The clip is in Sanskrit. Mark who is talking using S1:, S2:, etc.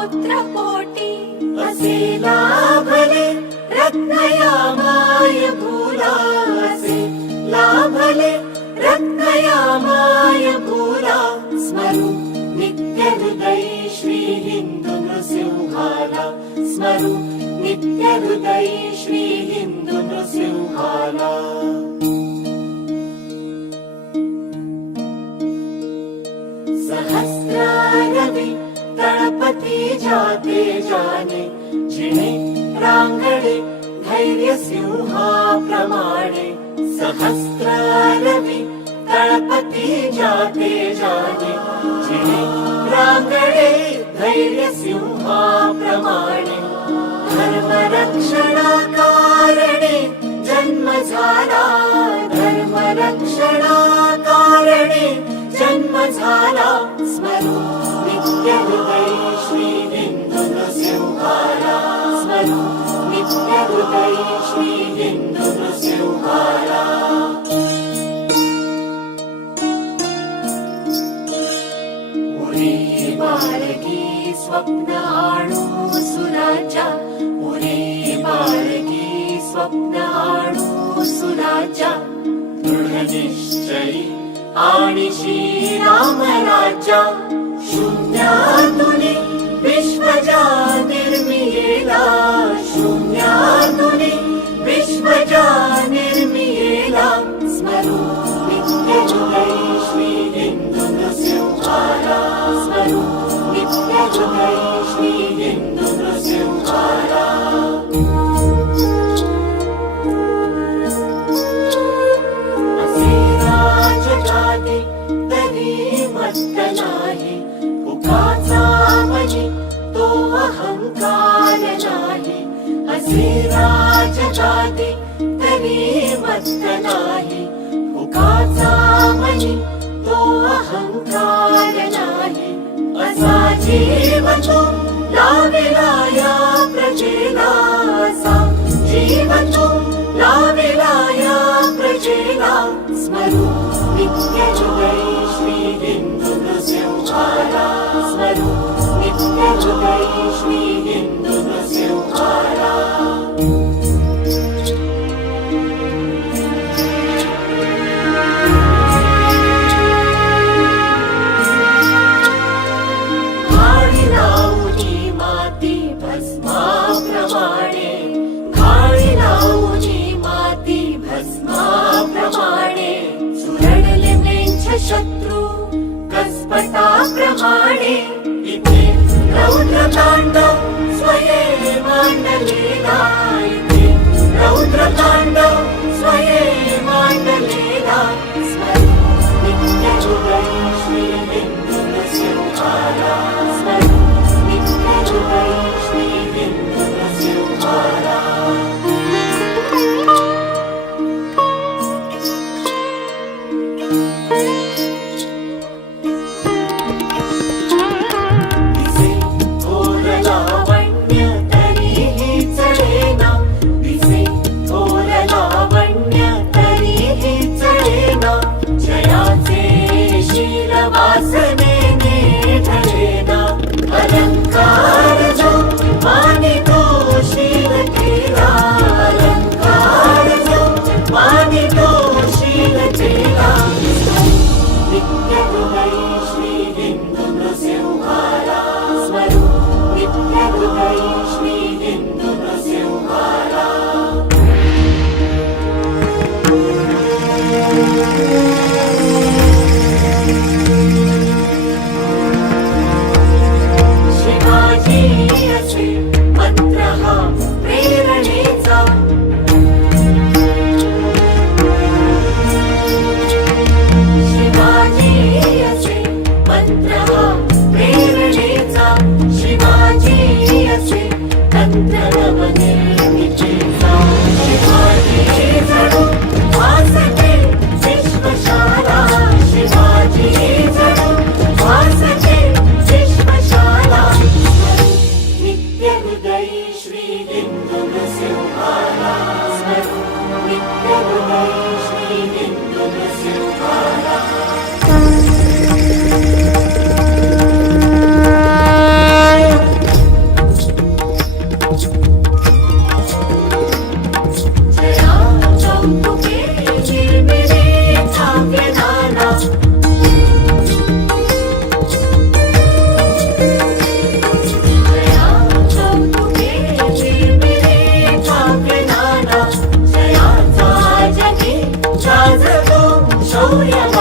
S1: पुत्र
S2: असे लाभले रत्नया माय असे लाभले रत्नया माय भूला। स्मरु नित्य हृदय श्री हिंदू नृसिंहाला स्मरु नित्य हृदय श्री हिंदू नृसिंहाला सहस्रारवि तळपती जाते जाने जिणे रांगणे धैर्य सिंहाप्रमाणे सहस्रारवि तळपती जाते जाने जिणे रांगणे धैर्य सिंहाप्रमाणे धर्मरक्षणाकारणे जन्म झाला धर्मरक्षणाकारणे जन्म झाला स्मरू नित्य स्वप्न आणू सुराजा उरे बाळगी स्वप्न आणू सुराजा दृढ निश्चयी आणि श्रीराम राजा शून्यातुनी मत्त नाही उगाचा मनी तो अहंकार नाही। असा जीव तो लाविला या प्रजेला असा जीव तो लाविला या प्रजेला स्मरू नित्य हृदय श्री हिंदू नृसिंहाला स्मरू नित्य हृदय शत्रू कसपटाप्रमाणे इथे रौद्र तांडव स्वये मांडलेला इथे रौद्र तांडव स्वये मांडलेला
S3: Hallelujah.